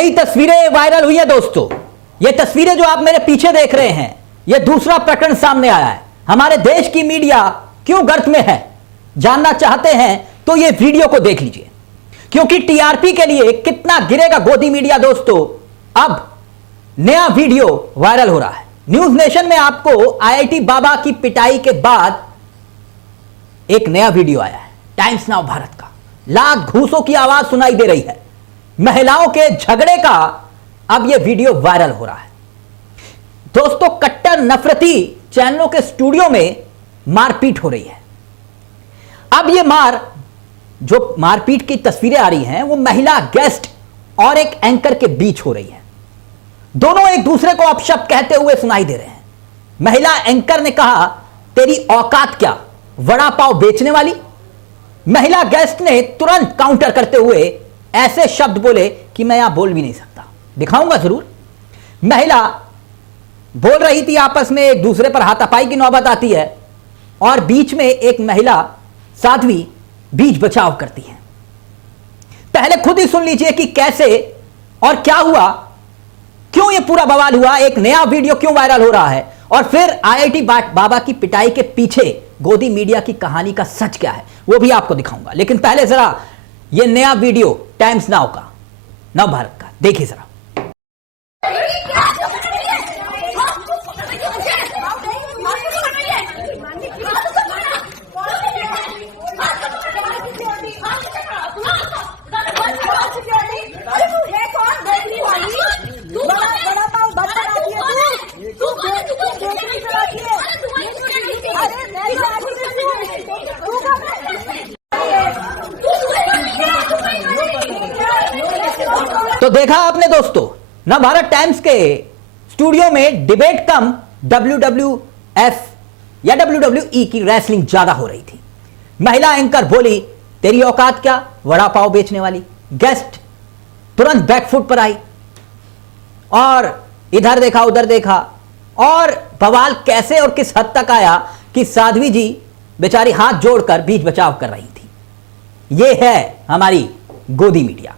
नई तस्वीरें वायरल हुई हैं दोस्तों। ये तस्वीरें जो आप मेरे पीछे देख रहे हैं, ये दूसरा प्रकरण सामने आया है। हमारे देश की मीडिया क्यों गर्त में है, जानना चाहते हैं तो ये वीडियो को देख लीजिए, क्योंकि टीआरपी के लिए कितना गिरेगा गोदी मीडिया दोस्तों। अब नया वीडियो वायरल हो रहा है। न्यूज नेशन में आपको आईआईटी बाबा की पिटाई के बाद एक नया वीडियो आया है टाइम्स नाउ भारत का। लाख घूसों की आवाज सुनाई दे रही है। महिलाओं के झगड़े का अब यह वीडियो वायरल हो रहा है दोस्तों। कट्टर नफरती चैनलों के स्टूडियो में मारपीट हो रही है। अब यह जो मारपीट की तस्वीरें आ रही हैं वो महिला गेस्ट और एक एंकर के बीच हो रही है। दोनों एक दूसरे को अपशब्द कहते हुए सुनाई दे रहे हैं। महिला एंकर ने कहा, तेरी औकात क्या, वड़ा पाव बेचने वाली। महिला गेस्ट ने तुरंत काउंटर करते हुए ऐसे शब्द बोले कि मैं यहां बोल भी नहीं सकता, दिखाऊंगा जरूर। महिला बोल रही थी, आपस में एक दूसरे पर हाथापाई की नौबत आती है और बीच में एक महिला साध्वी बीच बचाव करती है। पहले खुद ही सुन लीजिए कि कैसे और क्या हुआ, क्यों यह पूरा बवाल हुआ, एक नया वीडियो क्यों वायरल हो रहा है, और फिर आईआईटी बाबा की पिटाई के पीछे गोदी मीडिया की कहानी का सच क्या है वो भी आपको दिखाऊंगा। लेकिन पहले जरा यह नया वीडियो टाइम्स नाउ का, नव भारत का देखिए जरा। तो देखा आपने दोस्तों, नव भारत टाइम्स के स्टूडियो में डिबेट कम WWF या WWE की रेसलिंग ज्यादा हो रही थी। महिला एंकर बोली, तेरी औकात क्या, वड़ा पाव बेचने वाली। गेस्ट तुरंत बैकफुट पर आई और इधर देखा उधर देखा, और बवाल कैसे और किस हद तक आया कि साध्वी जी बेचारी हाथ जोड़कर बीच बचाव कर रही थी। यह है हमारी गोदी मीडिया।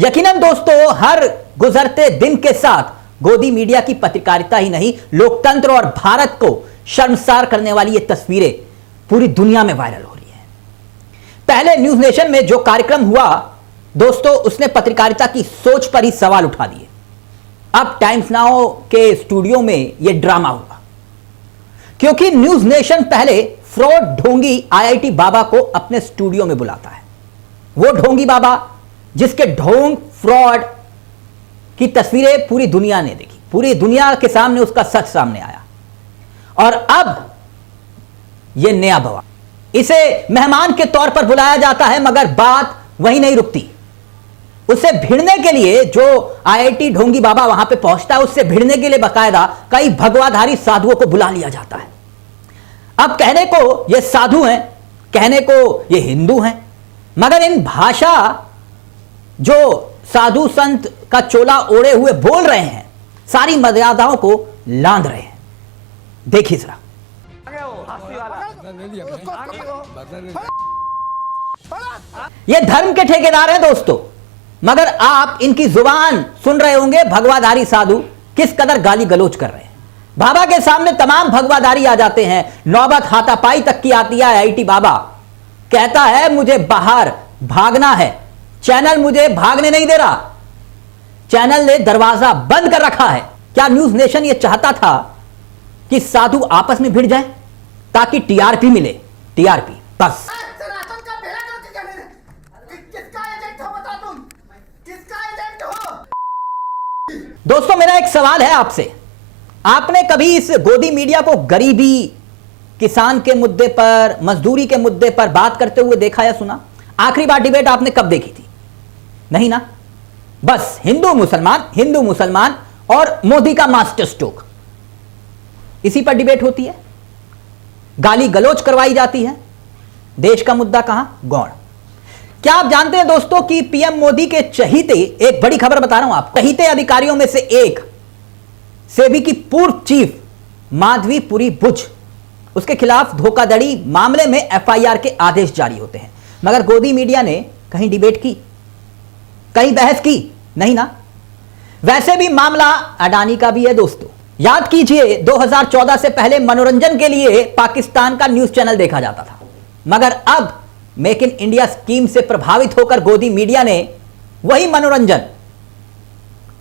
यकीनन दोस्तों, हर गुजरते दिन के साथ गोदी मीडिया की पत्रकारिता ही नहीं, लोकतंत्र और भारत को शर्मसार करने वाली ये तस्वीरें पूरी दुनिया में वायरल हो रही है। पहले न्यूज नेशन में जो कार्यक्रम हुआ दोस्तों, उसने पत्रकारिता की सोच पर ही सवाल उठा दिए। अब टाइम्स नाउ के स्टूडियो में यह ड्रामा हुआ, क्योंकि न्यूज नेशन पहले फ्रॉड ढोंगी आईआईटी बाबा को अपने स्टूडियो में बुलाता है। वो ढोंगी बाबा जिसके ढोंग फ्रॉड की तस्वीरें पूरी दुनिया ने देखी, पूरी दुनिया के सामने उसका सच सामने आया। और अब यह नया बवाल, इसे मेहमान के तौर पर बुलाया जाता है, मगर बात वहीं नहीं रुकती। उससे भिड़ने के लिए जो आईआईटी ढोंगी बाबा वहां पे पहुंचता है, उससे भिड़ने के लिए बकायदा कई भगवाधारी साधुओं को बुला लिया जाता है। अब कहने को ये साधु हैं, कहने को ये हिंदू हैं, मगर इन भाषा जो साधु संत का चोला ओढ़े हुए बोल रहे हैं, सारी मर्यादाओं को लांघ रहे हैं। देखिए जरा। ये धर्म के ठेकेदार हैं दोस्तों, मगर आप इनकी जुबान सुन रहे होंगे। भगवाधारी साधु किस कदर गाली गलोच कर रहे हैं। बाबा के सामने तमाम भगवाधारी आ जाते हैं, नौबत हाथापाई तक की आती है। आईआईटी बाबा कहता है, मुझे बाहर भागना है, चैनल मुझे भागने नहीं दे रहा, चैनल ने दरवाजा बंद कर रखा है। क्या न्यूज नेशन यह चाहता था कि साधु आपस में भिड़ जाए ताकि टीआरपी मिले? टीआरपी बस। दोस्तों, मेरा एक सवाल है आपसे, आपने कभी इस गोदी मीडिया को गरीबी, किसान के मुद्दे पर, मजदूरी के मुद्दे पर बात करते हुए देखा या सुना? आखिरी बार डिबेट आपने कब देखी थी? नहीं ना। बस हिंदू मुसलमान और मोदी का मास्टर स्ट्रोक, इसी पर डिबेट होती है, गाली गलोच करवाई जाती है। देश का मुद्दा कहां? गौण। क्या आप जानते हैं दोस्तों कि पीएम मोदी के चहीते, एक बड़ी खबर बता रहा हूं आप, चहीते अधिकारियों में से एक सेबी की पूर्व चीफ माधवीपुरी बुझ, उसके खिलाफ धोखाधड़ी मामले में एफआईआर के आदेश जारी होते हैं। मगर गोदी मीडिया ने कहीं डिबेट की, कहीं बहस की? नहीं ना। वैसे भी मामला अडानी का भी है दोस्तों। याद कीजिए 2014 से पहले मनोरंजन के लिए पाकिस्तान का न्यूज चैनल देखा जाता था, मगर अब मेक इन इंडिया स्कीम से प्रभावित होकर गोदी मीडिया ने वही मनोरंजन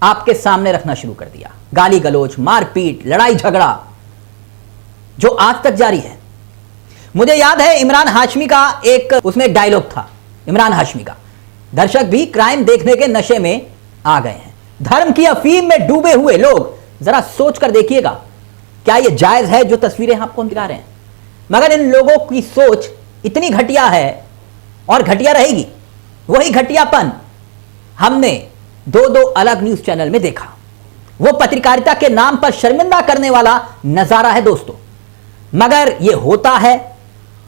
आपके सामने रखना शुरू कर दिया। गाली गलौज, मारपीट, लड़ाई झगड़ा जो आज तक जारी है। मुझे याद है इमरान हाशमी का एक उसमें डायलॉग था, इमरान हाशमी का, दर्शक भी क्राइम देखने के नशे में आ गए हैं। धर्म की अफीम में डूबे हुए लोग, जरा सोच कर देखिएगा, क्या यह जायज है जो तस्वीरें आपको हम दिखा रहे हैं? मगर इन लोगों की सोच इतनी घटिया है और घटिया रहेगी। वही घटियापन हमने दो अलग न्यूज चैनल में देखा। वो पत्रकारिता के नाम पर शर्मिंदा करने वाला नजारा है दोस्तों। मगर यह होता है,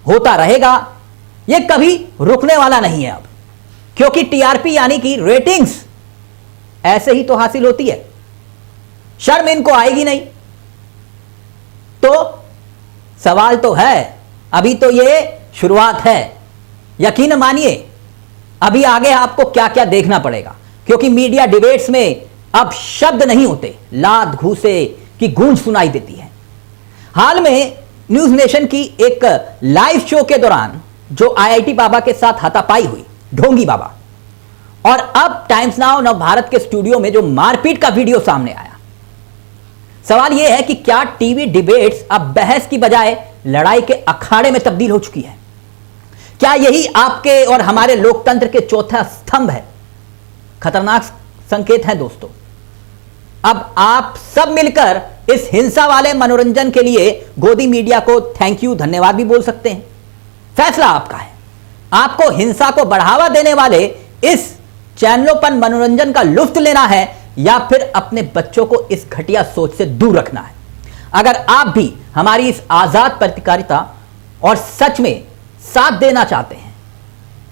होता रहेगा, यह कभी रुकने वाला नहीं है अब, क्योंकि टीआरपी यानी कि रेटिंग्स ऐसे ही तो हासिल होती है। शर्म इनको आएगी नहीं। तो सवाल तो है, अभी तो ये शुरुआत है। यकीन मानिए अभी आगे आपको क्या क्या देखना पड़ेगा, क्योंकि मीडिया डिबेट्स में अब शब्द नहीं होते, लात घूसे की गूंज सुनाई देती है। हाल में न्यूज नेशन की एक लाइव शो के दौरान जो आईआईटी बाबा के साथ हाथापाई हुई, ढोंगी बाबा, और अब टाइम्स नाउ नव भारत के स्टूडियो में जो मारपीट का वीडियो सामने आया, सवाल यह है कि क्या टीवी डिबेट्स अब बहस की बजाय लड़ाई के अखाड़े में तब्दील हो चुकी है? क्या यही आपके और हमारे लोकतंत्र के चौथा स्तंभ है? खतरनाक संकेत है दोस्तों। अब आप सब मिलकर इस हिंसा वाले मनोरंजन के लिए गोदी मीडिया को थैंक यू, धन्यवाद भी बोल सकते हैं। फैसला आपका है। आपको हिंसा को बढ़ावा देने वाले इस चैनलों पर मनोरंजन का लुत्फ लेना है या फिर अपने बच्चों को इस घटिया सोच से दूर रखना है। अगर आप भी हमारी इस आजाद पत्रकारिता और सच में साथ देना चाहते हैं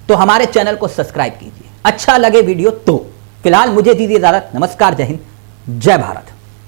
तो हमारे चैनल को सब्सक्राइब कीजिए। अच्छा लगे वीडियो तो। फिलहाल मुझे दीजिए इजाजत। नमस्कार, जय हिंद, जय भारत।